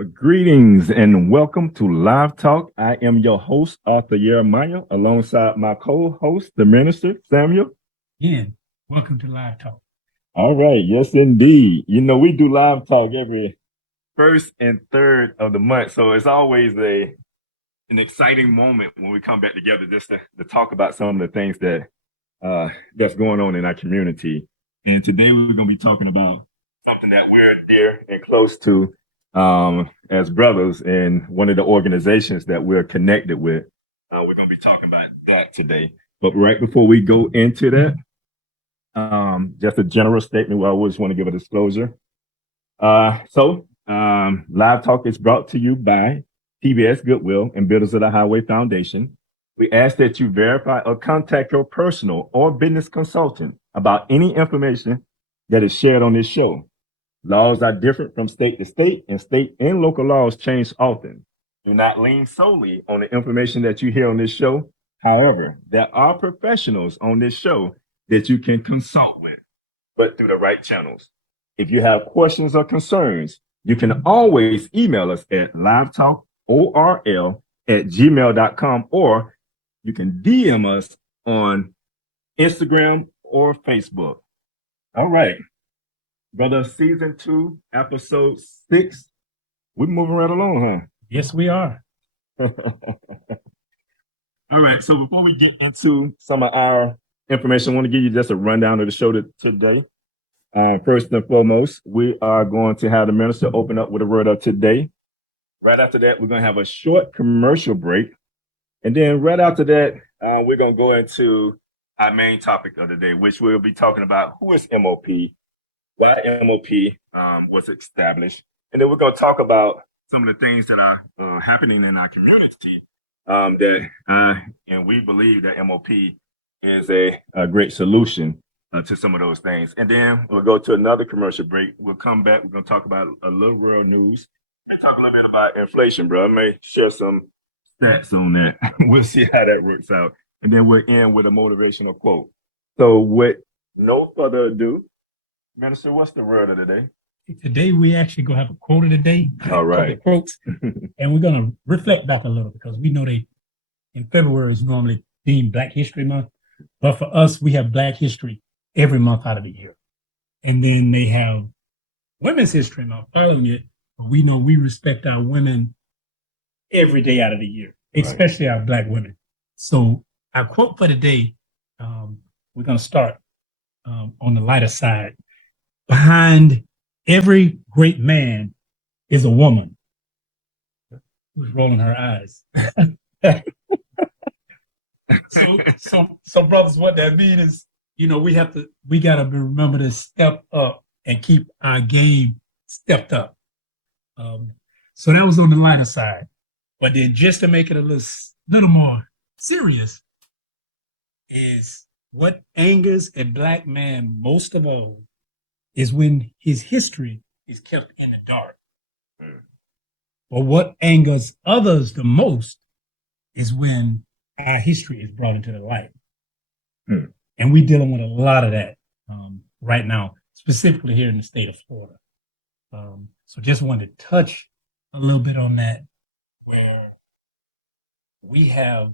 Greetings and welcome to Live Talk. I am your host, Arthur Jeremiah, alongside my co-host, the minister, Samuel. Again, welcome to Live Talk. All right, yes, indeed. We do Live Talk every first and third of the month, so it's always an exciting moment when we come back together just to talk about some of the things that's going on in our community. And today we're going to be talking about something that we're dear and close to as brothers in one of the organizations that we're connected with. We're going to be talking about that today. But right before we go into that, just a general statement where I always want to give a disclosure. Live Talk is brought to you by PBS Goodwill and Builders of the Highway Foundation. We ask that you verify or contact your personal or business consultant about any information that is shared on this show. Laws are different from state to state, and state and local laws change often. Do not lean solely on the information that you hear on this show. However, there are professionals on this show that you can consult with, but through the right channels. If you have questions or concerns, you can always email us at livetalkorl@gmail.com, or you can DM us on Instagram or Facebook. All right. Brother, season 2, episode 6. We're moving right along, Yes, we are. huh? All right. So before we get into some of our information, I want to give you just a rundown of the show today. First and foremost, we are going to have the minister open up with a word of today. Right after that, we're going to have a short commercial break. And then right after that, we're going to go into our main topic of the day, which we'll be talking about who is MOP, why MOP was established. And then we're going to talk about some of the things that are happening in our community and we believe that MOP is a great solution to some of those things. And then we'll go to another commercial break. We'll come back. We're going to talk about a little world news and talk a little bit about inflation, bro. I may share some stats on that. We'll see how that works out. And then we'll end with a motivational quote. So with no further ado, Minister, what's the word of the day? Today we actually gonna have a quote of the day. All right. A couple quotes, and we're gonna reflect back a little because we know in February is normally deemed Black History Month, but for us we have Black History every month out of the year, and then they have Women's History Month following it. But we know we respect our women every day out of the year, especially our Black women. So our quote for the day, we're gonna start on the lighter side. Behind every great man is a woman who's rolling her eyes. so brothers, what that means is, we gotta remember to step up and keep our game stepped up. So that was on the lighter side. But then just to make it a little more serious is what angers a Black man most of all is when his history is kept in the dark. But what angers others the most is when our history is brought into the light. And we're dealing with a lot of that right now, specifically here in the state of Florida. So just wanted to touch a little bit on that, where we have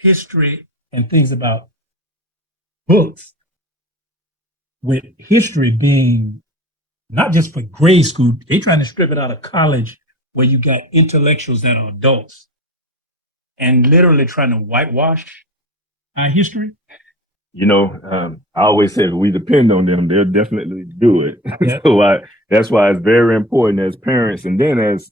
history and things about books, with history being not just for grade school, they trying to strip it out of college where you got intellectuals that are adults and literally trying to whitewash our history. I always say if we depend on them, they'll definitely do it. Yep. So that's why it's very important as parents, and then as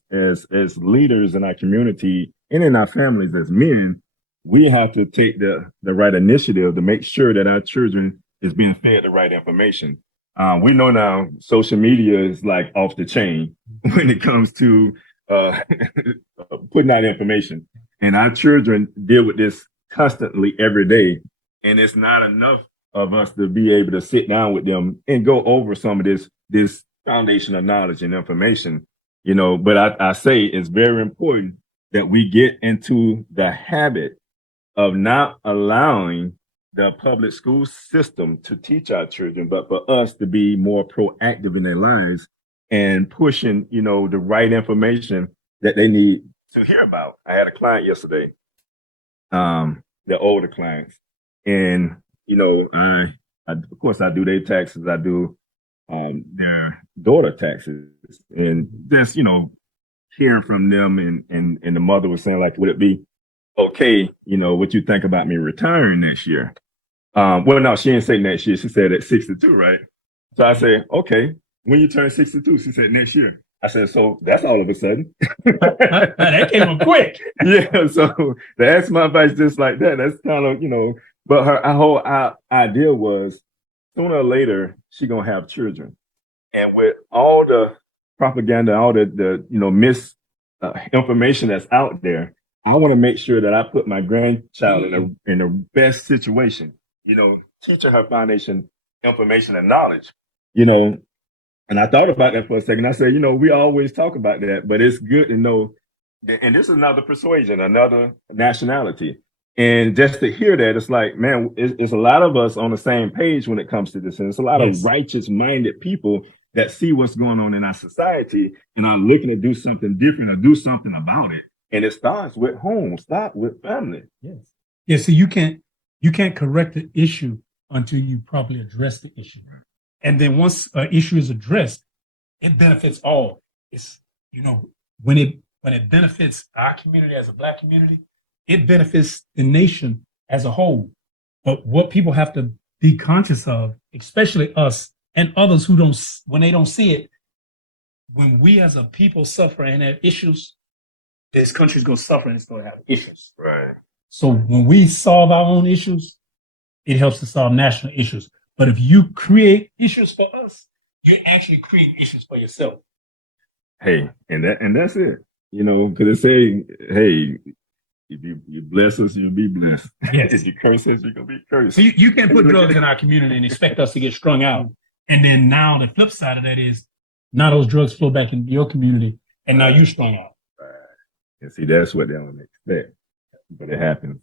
leaders in our community and in our families as men, we have to take the right initiative to make sure that our children is being fed the right information. We know now social media is like off the chain when it comes to putting out information, and our children deal with this constantly every day. And it's not enough of us to be able to sit down with them and go over some of this foundational knowledge and information, but I say it's very important that we get into the habit of not allowing the public school system to teach our children, but for us to be more proactive in their lives and pushing, the right information that they need to hear about. I had a client yesterday, the older clients, and of course I do their taxes, I do their daughter taxes, and just hearing from them, and the mother was saying, like, would it be okay, what you think about me retiring next year? Well, no, she didn't say next year. She said at 62, right? So I said, okay, when you turn 62, she said next year. I said, so that's all of a sudden. That came up quick. Yeah, so that's my advice, just like that. That's kind of, but her whole idea was sooner or later she gonna have children, and with all the propaganda, all the mis information that's out there, I want to make sure that I put my grandchild in the best situation. Teaching her foundation information and knowledge. You know, and I thought about that for a second. I said, we always talk about that, but it's good to know that, and this is another persuasion, another nationality. And just to hear that, it's like, man, it's a lot of us on the same page when it comes to this. And it's a lot of righteous minded people that see what's going on in our society and are looking to do something different or do something about it. And it starts with home, start with family. Yes. Yeah. So you can't correct the issue until you properly address the issue. And then once an issue is addressed, it benefits all. It's, when it benefits our community as a Black community, it benefits the nation as a whole. But what people have to be conscious of, especially us and others who when they don't see it, when we as a people suffer and have issues, this country's going to suffer and it's going to have issues. Right. So when we solve our own issues, it helps to solve national issues. But if you create issues for us, you're actually creating issues for yourself. Hey, and that's it. Because it say, hey, if you bless us, you'll be blessed. Yes. If you curse us, you're gonna be cursed. So you can't put drugs in our community and expect us to get strung out. And then now the flip side of that is now those drugs flow back into your community, and now you strung out. And see, that's what they don't expect, but it happens.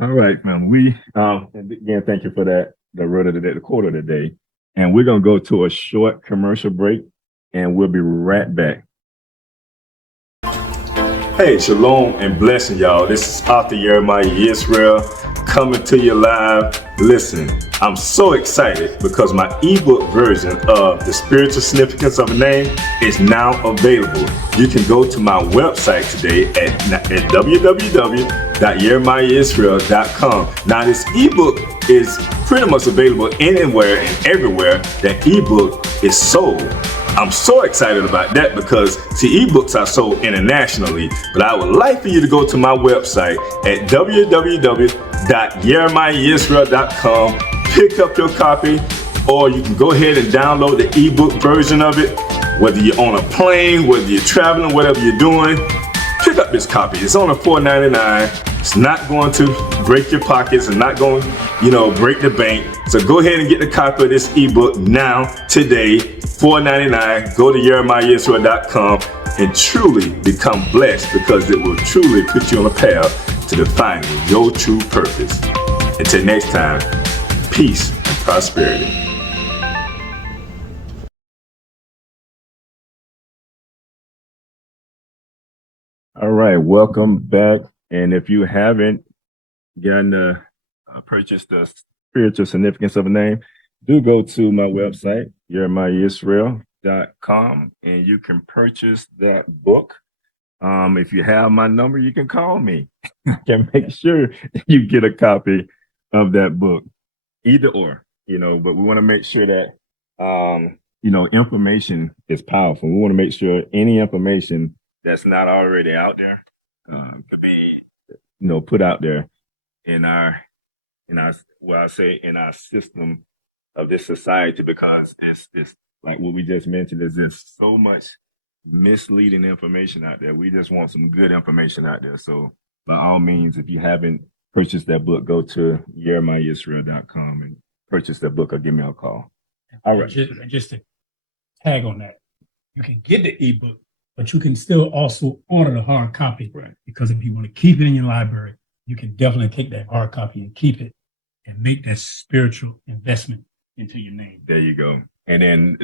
All right, man. We again, thank you for that. The word of the day, the quote of the day, and we're gonna go to a short commercial break, and we'll be right back. Hey, shalom and blessing, y'all. This is Author Jeremiah Israel coming to you live. Listen, I'm so excited because my ebook version of The Spiritual Significance of a Name is now available. You can go to my website today at www.jeremiahisrael.com. Now, this ebook is pretty much available anywhere and everywhere that ebook is sold. I'm so excited about that because, see, ebooks are sold internationally, but I would like for you to go to my website at www.jeremiahisrael.com, pick up your copy, or you can go ahead and download the ebook version of it. Whether you're on a plane, whether you're traveling, whatever you're doing, pick up this copy. It's only $4.99. It's not going to break your pockets and not going, break the bank. So go ahead and get the copy of this ebook now, today, $4.99. Go to jeremiahisrael.com and truly become blessed, because it will truly put you on a path to defining your true purpose. Until next time, peace and prosperity. All right, welcome back. And if you haven't gotten to purchase The Spiritual Significance of a Name, do go to my website, jeremiahisrael.com, and you can purchase that book. If you have my number, you can call me. I can make sure you get a copy of that book, either or, but we want to make sure that, information is powerful. We want to make sure any information that's not already out there can be, put out there in our system of this society, because it's like what we just mentioned, is just so much misleading information out there. We just want some good information out there. So by all means, if you haven't purchased that book, go to jeremiahisrael.com and purchase that book or give me a call. All right. Just to tag on that, you can get the ebook, but you can still also order the hard copy. Right. Because if you want to keep it in your library, you can definitely take that hard copy and keep it and make that spiritual investment into your name. There you go. And then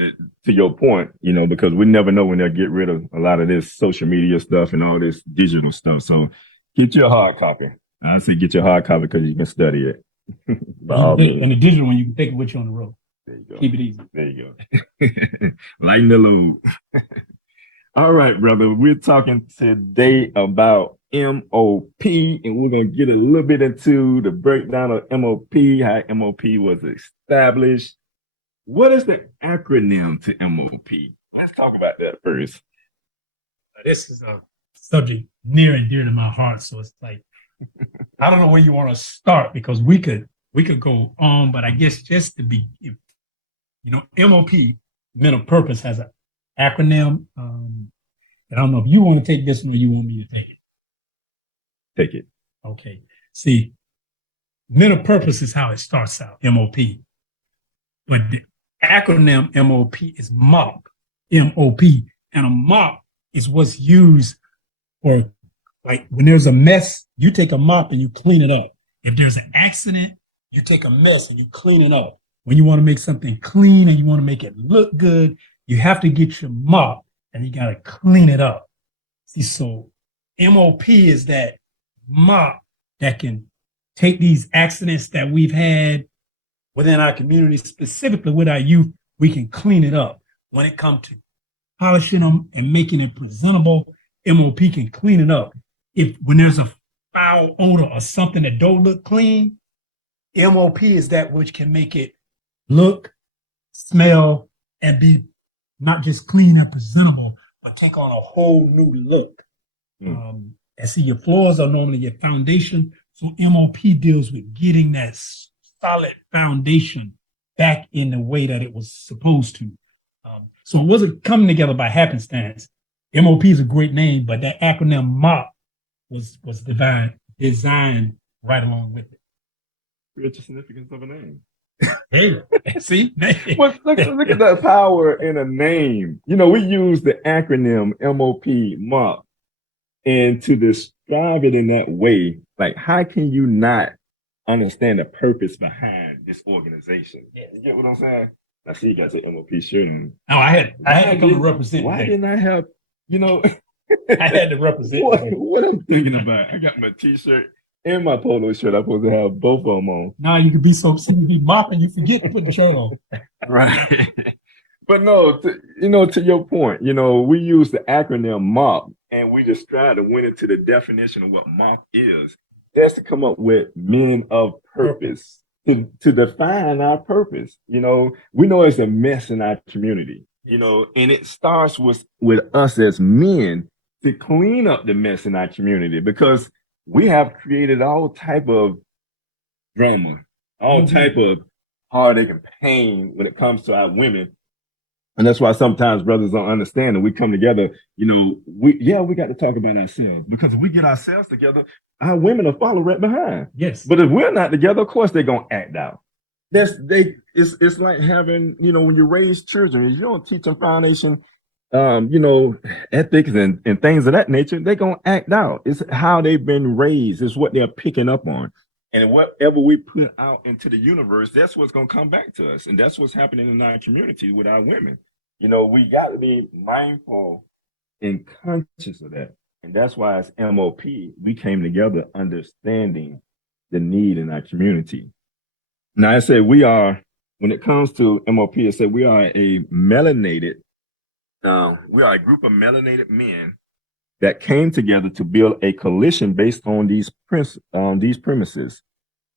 to your point, because we never know when they'll get rid of a lot of this social media stuff and all this digital stuff. So get your hard copy. I say get your hard copy because you can study it. And the digital one, you can take it with you on the road. There you go. Keep it easy. There you go. Lighten the load. All right, brother. We're talking today about MOP, and we're going to get a little bit into the breakdown of MOP, how MOP was established. What is the acronym to MOP? Let's talk about that first. This is a subject near and dear to my heart, so it's like I don't know where you want to start because we could go on, but I guess just to be, MOP, men of purpose, has an acronym. I don't know if you want to take this one or you want me to take it. Take it. Okay. See, men of purpose is how it starts out, MOP. But the acronym MOP is MOP, M-O-P. And a mop is what's used for, like, when there's a mess, you take a mop and you clean it up. If there's an accident, you take a mess and you clean it up. When you want to make something clean and you want to make it look good, you have to get your mop and you got to clean it up. See, so MOP is that mop that can take these accidents that we've had within our community, specifically with our youth, we can clean it up. When it comes to polishing them and making it presentable, MOP can clean it up. When there's a foul odor or something that don't look clean, MOP is that which can make it look, smell, and be not just clean and presentable, but take on a whole new look. And see, your floors are normally your foundation. So MOP deals with getting that solid foundation back in the way that it was supposed to. So it wasn't coming together by happenstance. MOP is a great name, but that acronym MOP was designed right along with it. What's the significance of a name? Hey, see? Well, look at that power in a name. We use the acronym MOP, MOP, and to describe it in that way, like, how can you not understand the purpose behind this organization? Yeah. You get what I'm saying? I see you got the MOP shirt on. No, I had to come to represent. Why didn't I have, I had to represent. What I'm thinking about, I got my t-shirt and my polo shirt. I'm supposed to have both of them on. Now you could be mopping, you forget to put the shirt on. Right. But no, to your point, we use the acronym MOP and we just try to went into the definition of what MOP is. That's to come up with men of purpose, to define our purpose. We know it's a mess in our community, and it starts with us as men to clean up the mess in our community because we have created all type of drama, all type of heartache and pain when it comes to our women. And that's why sometimes brothers don't understand and we come together, we got to talk about ourselves because if we get ourselves together, our women will follow right behind. Yes. But if we're not together, of course they're going to act out. It's like having, when you raise children, you don't teach them foundation, ethics and things of that nature, they're going to act out. It's how they've been raised. It's what they're picking up on. And whatever we put out into the universe, that's what's going to come back to us. And that's what's happening in our community with our women. We got to be mindful and conscious of that. And that's why as MOP, we came together understanding the need in our community. Now, I say when it comes to MOP, I say we are a group of melanated men that came together to build a coalition based on these premises.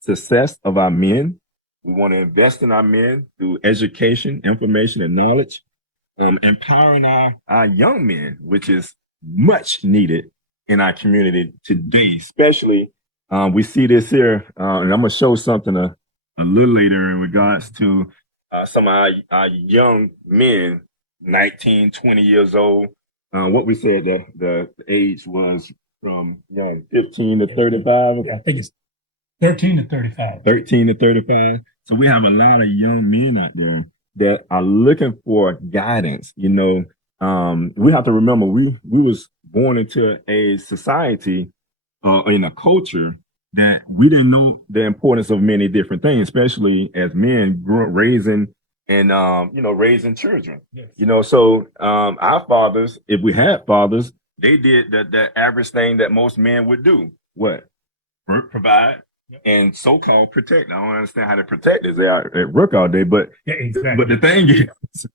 Success of our men. We want to invest in our men through education, information, and knowledge. Empowering our young men, which is much needed in our community today, especially we see this here, and I'm going to show something a little later in regards to some of our young men, 19, 20 years old. What we said the age was from 15 to 35. Yeah, I think it's 13 to 35. 13 to 35. So we have a lot of young men out there that are looking for guidance. We have to remember we was born into a society in a culture that we didn't know the importance of many different things, especially as men raising and raising children. Yes. So our fathers, if we had fathers, they did the average thing that most men would do. What? Provide and so-called protect. I don't understand how they protect is. They are at work all day, but exactly. But the thing is,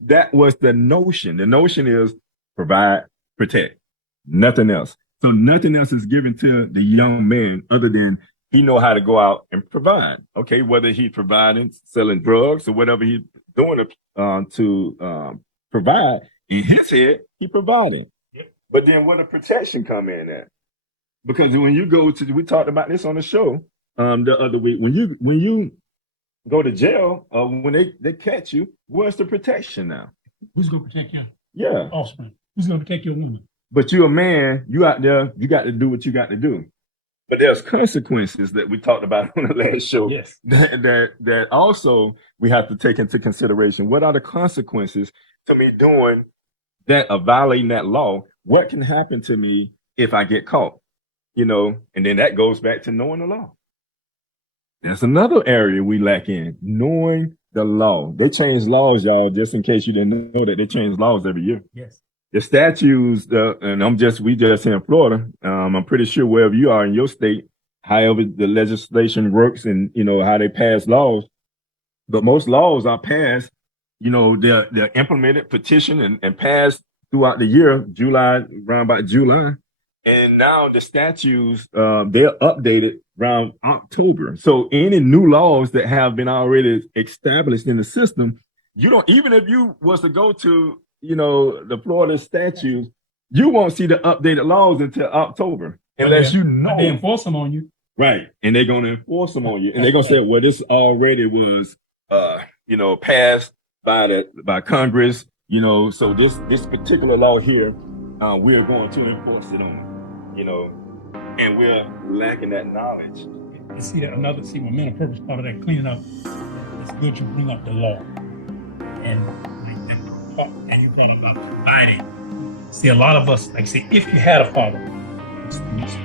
that was the notion. The notion is provide, protect, nothing else. So nothing else is given to the young man other than he know how to go out and provide. Okay, whether he's providing, selling drugs, or whatever he's doing to provide. In his head, he providing. Yep. But then where the protection come in at? Because when you go to, we talked about this on the show the other week. When you go to jail, when they catch you, where's the protection now? Who's going to protect your offspring? Who's going to protect your woman? But you're a man, you out there, you got to do what you got to do. But there's consequences that we talked about on the last show. Yes. That also we have to take into consideration. What are the consequences to me doing that, of violating that law? What can happen to me if I get caught? And then that goes back to knowing the law. That's another area we lack in, knowing the law. They change laws, y'all, just in case you didn't know that they change laws every year. Yes. The statutes, and we just here in Florida. I'm pretty sure wherever you are in your state, however the legislation works and, how they pass laws. But most laws are passed, they're implemented, petitioned, and passed throughout the year, around about July. And now the statutes, they're updated around October. So any new laws that have been already established in the system, even if you was to go to, the Florida statutes, you won't see the updated laws until October, unless they enforce them on you. Right. And they're going to enforce them on you. And they're going to say, well, this already was, passed by Congress, so this particular law here, we're going to enforce it on. And we're lacking that knowledge. You see that my main purpose part of that cleaning up, it's good to bring up the law. And you brought about providing. See, a lot of us, like say, if you had a father,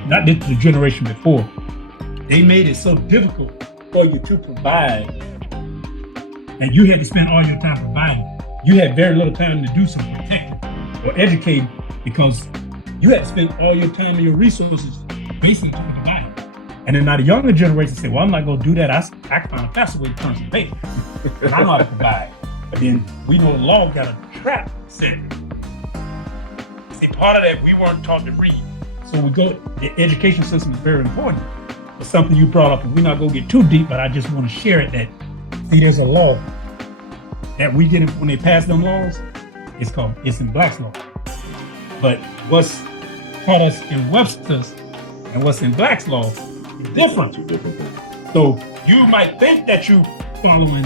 not the generation before, they made it so difficult for you to provide, and you had to spend all your time providing. You had very little time to do some protecting or educating because you had to spend all your time and your resources basically to provide. And then now the younger generation say, well, I'm not going to do that. I can find a faster way to turn some paper. And I know how to provide. But then we know the law got a trap set. See, part of that, we weren't taught to read. So the education system is very important. It's something you brought up, and we're not going to get too deep, but I just want to share it that, see, there's a law that we get when they pass them laws, it's in Black's law. But what's taught us in Webster's and what's in Black's law is different. So you might think that you're following,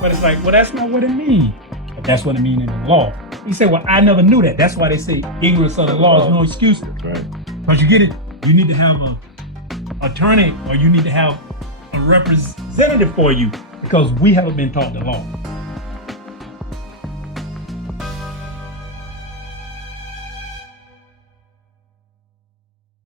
but it's like, well, that's not what it means. But that's what it means in the law. He said, well, I never knew that. That's why they say ignorance of the law is no excuse. That's right. Because you get it, you need to have an attorney or you need to have a representative for you because we haven't been taught the law.